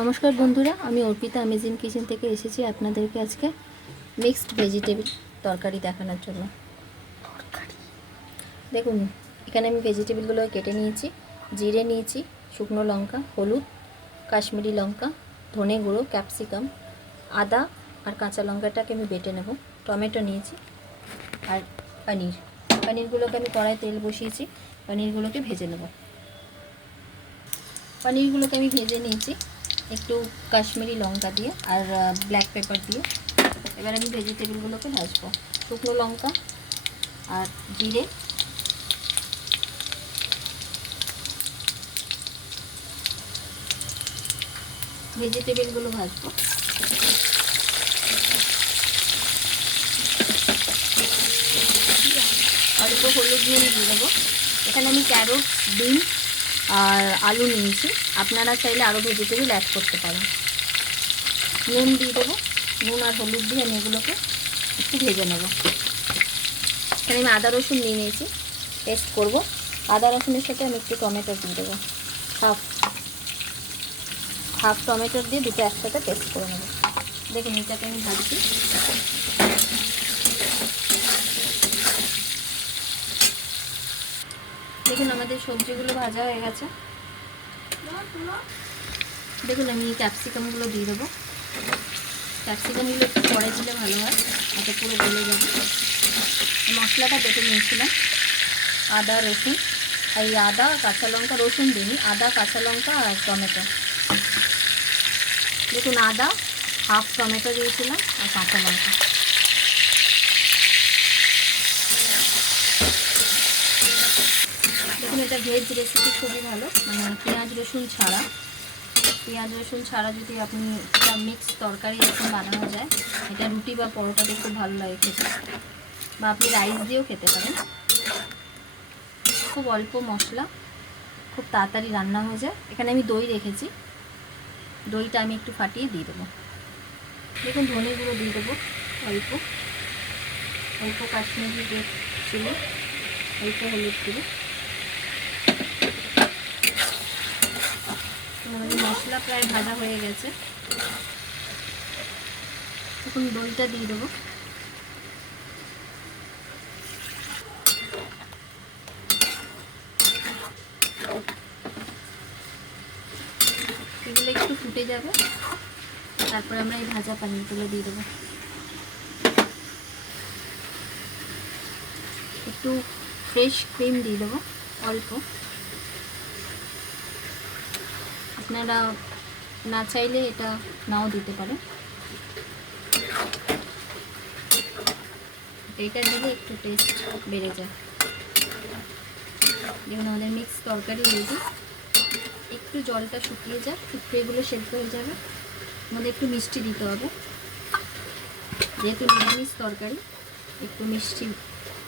নমস্কার বন্ধুরা, আমি অর্পিতা অ্যামেজিং কিচেন থেকে এসেছি আপনাদেরকে আজকে মিক্সড ভেজিটেবল তরকারি দেখানোর জন্য। দেখুন, এখানে আমি ভেজিটেবলগুলো কেটে নিয়েছি। জিরে নিয়েছি, শুকনো লঙ্কা, হলুদ, কাশ্মীরি লঙ্কা, ধনে গুঁড়ো, ক্যাপসিকাম, আদা আর কাঁচা লঙ্কাটাকে আমি বেটে নেব। টমেটো নিয়েছি আর পনিরগুলোকে আমি কড়াই তেল বসিয়েছি। পনিরগুলোকে ভেজে নেব। পনিরগুলোকে আমি ভেজে নিয়েছি একটু কাশ্মীরি লঙ্কা দিয়ে আর ব্ল্যাক পেপার দিয়ে। এবার আমি ভেজিটেবলগুলোকে ভাজবো। শুকনো লঙ্কা আর জিরে, ভেজিটেবলগুলো ভাজবো। অল্প হলুদ নুন দিয়ে দেবো। এখানে আমি ক্যারট, বিন আর আলু নিয়েছি, আপনারা চাইলে আরও ভেজিটেবল অ্যাড করতে পারেন। নুন দিয়ে দেবো। নুন আর হলুদ দিয়ে আমি এগুলোকে একটু ভেজে নেব। এখানে আমি আদা রসুন নিয়ে নিয়েছি, পেস্ট করব। আদা রসুনের সাথে আমি একটু টমেটো দিয়ে দেবো। হাফ টমেটো দিয়ে দুটো একসাথে পেস্ট করে নেব। দেখুন, এটাকে আমি ভাজছি। দেখুন, আমাদের সবজিগুলো ভাজা হয়ে গেছে। দেখুন, আমি ক্যাপসিকামগুলো দিয়ে দেবো। ক্যাপসিকামগুলো একটু পরে দিলে ভালো হয়, এতে পুরো গলে যাবে। মশলাটা বেটে নিয়েছিলাম, আদা রসুন, এই আদা কাঁচা লঙ্কা, রসুন দিইনি, আদা কাঁচা লঙ্কা আর টমেটো। দেখুন, আদা, হাফ টমেটো দিয়েছিলাম আর কাঁচা লঙ্কা। দেখুন, এটা ভেজ রেসিপি খুবই ভালো, মানে পেঁয়াজ রসুন ছাড়া যদি আপনি একটা মিক্স তরকারি এরকম বানানো যায়, এটা রুটি বা পরোটাতে খুব ভালো লাগে খেতে, বা আপনি রাইস দিয়েও খেতে পারেন। খুব অল্প মশলা, খুব তাড়াতাড়ি রান্না হয়ে যায়। এখানে আমি দই রেখেছি, দইটা আমি একটু ফাটিয়ে দিয়ে দেবো। দেখুন, ধনে গুঁড়ো দিয়ে দেবো অল্প, কাশ্মীরি রেড চিলি, অল্প হলুদ গুঁড়ো। আমাদের মশলা প্রায় ভাজা হয়ে গেছে। এখন দইটা দিয়ে দেবো। এগুলো একটু ফুটে যাবে, তারপরে আমরা এই ভাজা পনিরগুলো দিয়ে দেবো। একটু ফ্রেশ ক্রিম দিয়ে দেবো অল্প। আপনারা না চাইলে এটা নাও দিতে পারেন। এটা দিলে একটু টেস্ট বেড়ে যায়। দেখুন, আমাদের মিক্স তরকারি রেডি। একটু জলটা শুকিয়ে যাক, শুকিয়ে এগুলো সেদ্ধ হয়ে যাবে। আমাদের একটু মিষ্টি দিতে হবে, যেহেতু নিরামিষ তরকারি একটু মিষ্টি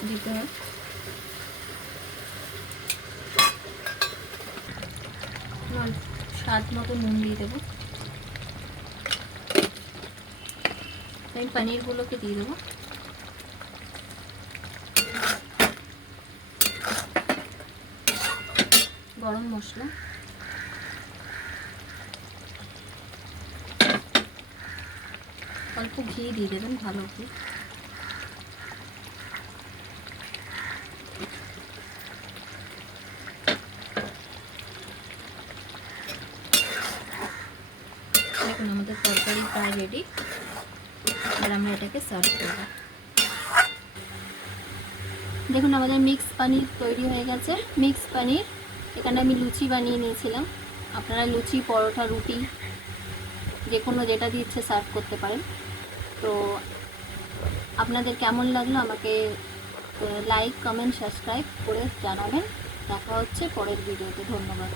দিতে হয়। স্বাদ মতো নুন দিয়ে দেবো। আমি পনিরগুলোকে দিয়ে দেবো। গরম মশলা, অল্প ঘি দিয়ে দেবেন, ভালো ঘি। দেখুন, আমাদের তরকারি প্রায় রেডি। আর আমরা এটাকে সার্ভ করব। দেখুন, আমাদের মিক্স পনির তৈরি হয়ে গেছে। মিক্স পনির, এখানে আমি লুচি বানিয়ে নিয়েছিলাম। আপনারা লুচি, পরোটা, রুটি যে কোনো যেটা দিয়ে ইচ্ছে সার্ভ করতে পারেন। তো আপনাদের কেমন লাগলো আমাকে লাইক, কমেন্ট, সাবস্ক্রাইব করে জানাবেন। দেখা হচ্ছে পরের ভিডিওতে। ধন্যবাদ।